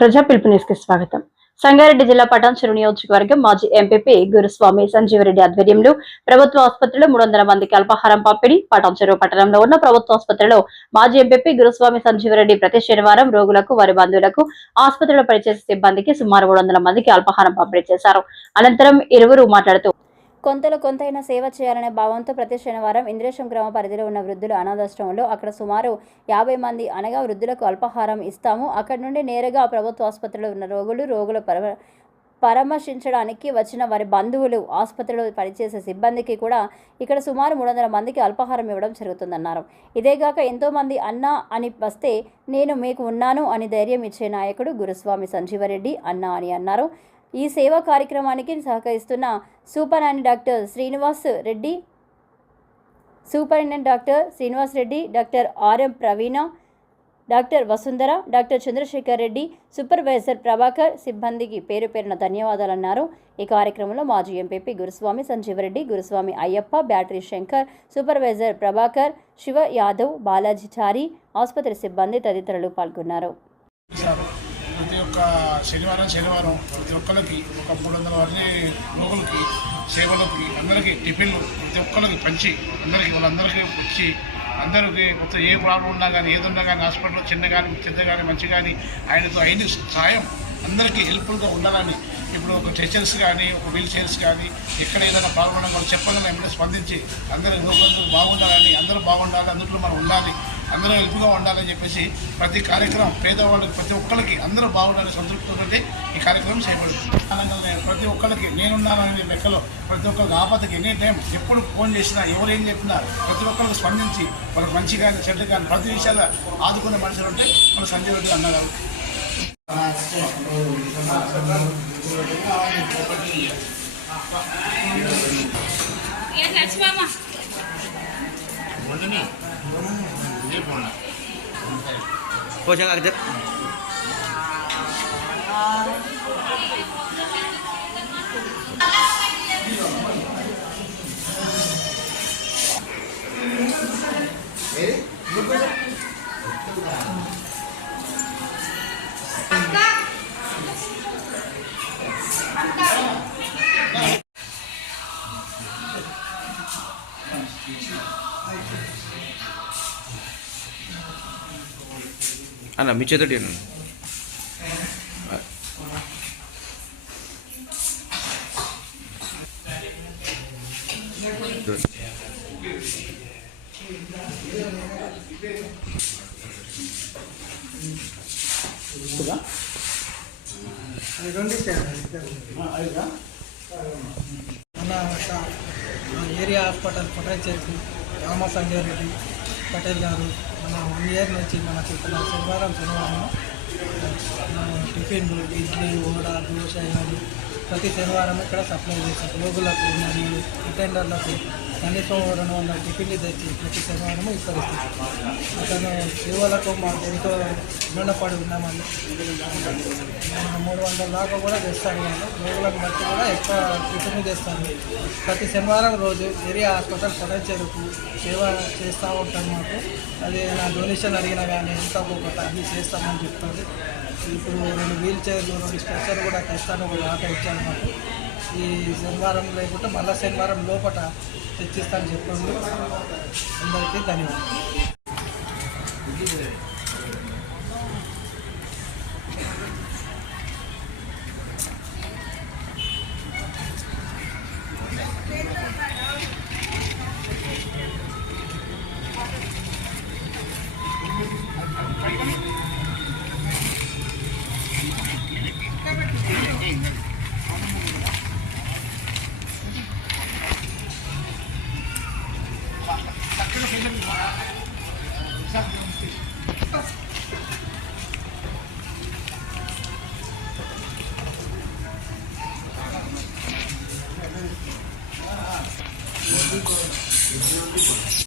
ప్రజా పిలుపు న్యూస్కి స్వాగతం. సంగారెడ్డి జిల్లా పటాన్చెరు నియోజకవర్గం మాజీ ఎంపీపీ గురుస్వామి సంజీవరెడ్డి ఆధ్వర్యంలో ప్రభుత్వ ఆసుపత్రిలో మూడు వందల మందికి అల్పాహారం పంపిణీ పటాన్చెరు పట్టణంలో ఉన్న ప్రభుత్వ ఆసుపత్రిలో మాజీ ఎంపీపీ గురుస్వామి సంజీవరెడ్డి ప్రతి శనివారం రోగులకు వారి బంధువులకు ఆసుపత్రిలో పనిచేసే సిబ్బందికి సుమారు మూడు వందల మందికి అల్పాహారం పంపిణీ చేశారు. అనంతరం ఇరువురు మాట్లాడుతూ కొంతలో కొంతైనా సేవ చేయాలనే భావంతో ప్రతి శనివారం ఇంద్రేశం గ్రామ పరిధిలో ఉన్న వృద్ధులు అనాథాశ్రమంలో అక్కడ సుమారు యాభై మంది అనగా వృద్ధులకు అల్పాహారం ఇస్తాము. అక్కడి నుండి నేరుగా ప్రభుత్వ ఆసుపత్రిలో ఉన్న రోగులు రోగుల పరమ పరామర్శించడానికి వచ్చిన వారి బంధువులు ఆసుపత్రిలో పనిచేసే సిబ్బందికి కూడా ఇక్కడ సుమారు మూడు వందల మందికి అల్పాహారం ఇవ్వడం జరుగుతుందన్నారు. ఇదేగాక ఎంతోమంది అన్నా అని వస్తే నేను మీకు ఉన్నాను అని ధైర్యం ఇచ్చే నాయకుడు గురుస్వామి సంజీవరెడ్డి అన్నా అని అన్నారు. ఈ సేవా కార్యక్రమానికి సహకరిస్తున్న superintendent doctor Srinivas Reddy superintendent doctor Srinivas Reddy doctor RM Praveena doctor Vasundhara doctor Chandrasekhar Reddy supervisor Prabhakar సిబ్బందికి పేరు పేరున ధన్యవాదాలన్నారు. ఈ కార్యక్రమంలో మాజీ MPP Guruswamy Sanjeeva Reddy Guruswamy Ayyappa battery Shankar supervisor Prabhakar Shiva Yadav Balaji Chari ఆసుపత్రి సిబ్బంది తదితరులు పాల్గొన్నారు. ఒక్క శనివారం శనివారం ప్రతి ఒక్కరికి ఒక మూడు వందల మంది రోగులకి సేవలకి అందరికీ టిఫిన్లు ప్రతి ఒక్కరికి పంచి అందరికీ వాళ్ళందరికీ వచ్చి అందరికీ కొత్త ఏ ప్రాబ్లం ఉన్నా కానీ ఏదున్నా కానీ హాస్పిటల్లో చిన్న కానీ పెద్ద కానీ మంచి కానీ ఆయనతో అయిన సాయం అందరికీ హెల్ప్ఫుల్గా ఉండాలని ఇప్పుడు ఒక స్ట్రెచర్స్ కానీ ఒక వీల్ చైర్స్ కానీ ఎక్కడ ఏదైనా ప్రాబ్లం ఉన్నా కూడా చెప్పగానే వెంటనే స్పందించి అందరూ రోగులందరూ బాగుండాలని అందరూ బాగుండాలి అందులో మనం ఉండాలి అందరూ హెల్ప్గా ఉండాలని చెప్పేసి ప్రతి కార్యక్రమం పేదవాళ్ళకి ప్రతి ఒక్కరికి అందరూ బాగుండాలని సంతృప్తితో ఈ కార్యక్రమం చేయబడుతుంది. ప్రతి ఒక్కరికి నేనున్నాననే లెక్కలో ప్రతి ఒక్కరికి ఆపదకి ఎనీ టైం ఎప్పుడు ఫోన్ చేసినా ఎవరేం చెప్పినా ప్రతి ఒక్కరికి స్పందించి మనకు మంచి కానీ చెడ్డ కానీ ప్రతి విషయాల్లో ఆదుకునే మనుషులు ఉంటే మన సంజయ్ రెడ్డి అన్నారు Cô Kau jangan kejap. Eh, lupa? మీ చేతోటి అన్న మన స- ఏరియా హాస్పిటల్ పొటెన్షియల్కి రామ సంజయ్ రెడ్డి పటేల్ గారు మన వన్ ఇయర్ నుంచి మనకి ఇక్కడ శనివారం శనివారం. టిఫిన్లు ఇడ్లీ వడ దోశ ఇవన్నీ. ప్రతి శనివారం ఇక్కడ సప్లై చేస్తారు. రోగులకు మరియు అటెండర్లకు కనీసం రెండు వందల టిఫిన్లు తెచ్చి ప్రతి శనివారం ఇస్తారు అతను సేవలకు మాకు ఎంతో రుణపడి ఉన్నామని మూడు వందల దాకా కూడా తెస్తాడు వాళ్ళు. రోగులకు బట్టి కూడా ఎక్కువ టిఫిన్లు తెస్తాను ప్రతి శనివారం రోజు ఏరియా హాస్పిటల్ పొటెన్షియల్కు సేవ చేస్తూ ఉంటాను మాకు. అది నా డొనేషన్ అడిగినా కానీ ఎంత ఒక్కొక్కటి అది చేస్తామని చెప్తారు. ఇప్పుడు రెండు వీల్ చైర్లు రెండు స్ట్రెచ్చర్ కూడా తెస్తాను ఒక ఆట ఇచ్చాను మాకు ఈ శనివారం లేకుంటే మళ్ళీ శనివారం లోపల తెచ్చిస్తాను చెప్పండి అందరికీ ధన్యవాదాలు.